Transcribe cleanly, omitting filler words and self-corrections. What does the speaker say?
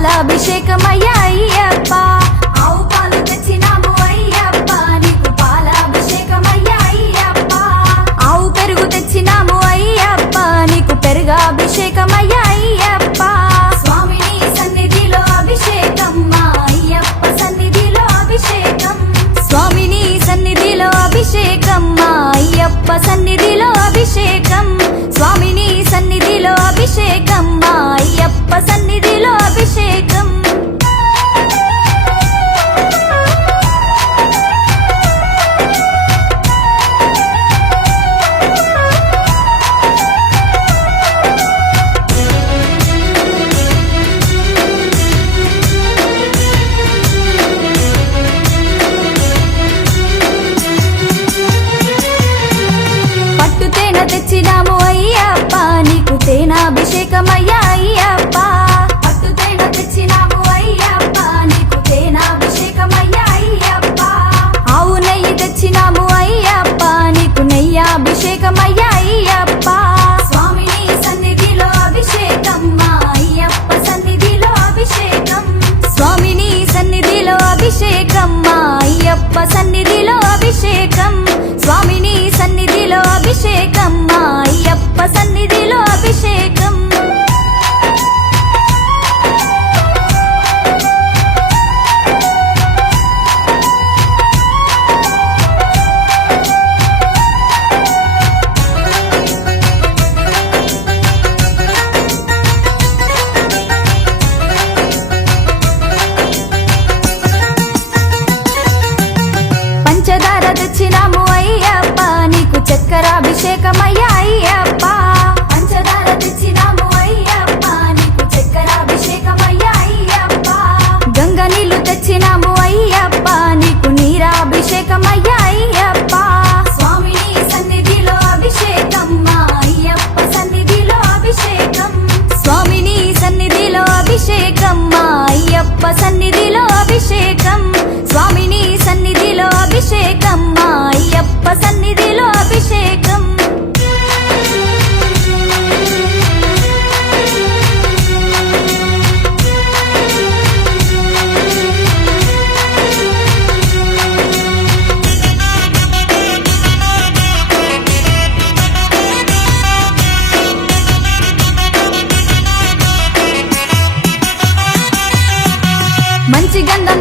పాలాభిషేకమయ్యా అయ్యప్ప ఆవు పాలు తెచ్చినాము అయ్యప్ప నీకు పాలాభిషేకమయ్యా అయ్యప్ప ఆవు పెరుగు తెచ్చినాము అయ్యప్ప నీకు పెరుగాభిషేకమయ్యా అయ్యప్ప స్వామిని సన్నిధిలో అభిషేకం మా అయ్యప్ప సన్నిధిలో అభిషేకం స్వామిని సన్నిధిలో అభిషేకం మా అయ్యప్ప సన్నిధిలో అభిషేకం స్వామిని సన్నిధిలో అభిషేకం మా అయ్యప్ప సన్నిధిలో అభిషేకం పట్టు తేనె తెచ్చినాము అయ్యప్ప నీకు తేనాభిషేకమయ్యా అయ్యప్ప పట్టు తేనె తెచ్చినాము అయ్యప్ప నీకు తేనాభిషేకమయ్యా అయ్యప్ప ఆవు నెయ్యి తెచ్చినాము అయ్యప్ప నీకు నెయ్యాభిషేకమయ్యా అయ్యప్ప స్వామిని సన్నిధిలో అభిషేకం మా అయ్యప్ప సన్నిధిలో అభిషేకం స్వామిని సన్నిధిలో అభిషేకం మా అయ్యప్ప సన్నిధిలో అభిషేకం స్వామిని సన్నిధిలో అభిషేకం మా అయ్యప్ప సన్నిధిలో అభిషేకం పంచదార తెచ్చినాము అయ్యప్ప నీకు చక్కెరాభిషేకమయ్యా అయ్యప్ప పంచదార తెచ్చినాము అయ్యప్ప నీకు చక్కెరాభిషేకమయ్యా అయ్యప్ప గంగ నీళ్లు తెచ్చినాము అయ్యప్ప నీకు నీరాభిషేకమయ్యా అయ్యప్ప స్వామిని సన్నిధిలో అభిషేకం మా అయ్యప్ప సన్నిధిలో అభిషేకం స్వామిని సన్నిధిలో అభిషేకం మా అయ్యప్ప సన్నిధిలో అభిషేకం స్వామిని సన్నిధిలో అభిషేకం మా అయ్యప్ప సన్నిధిలో అభిషేకం మంచి గంధం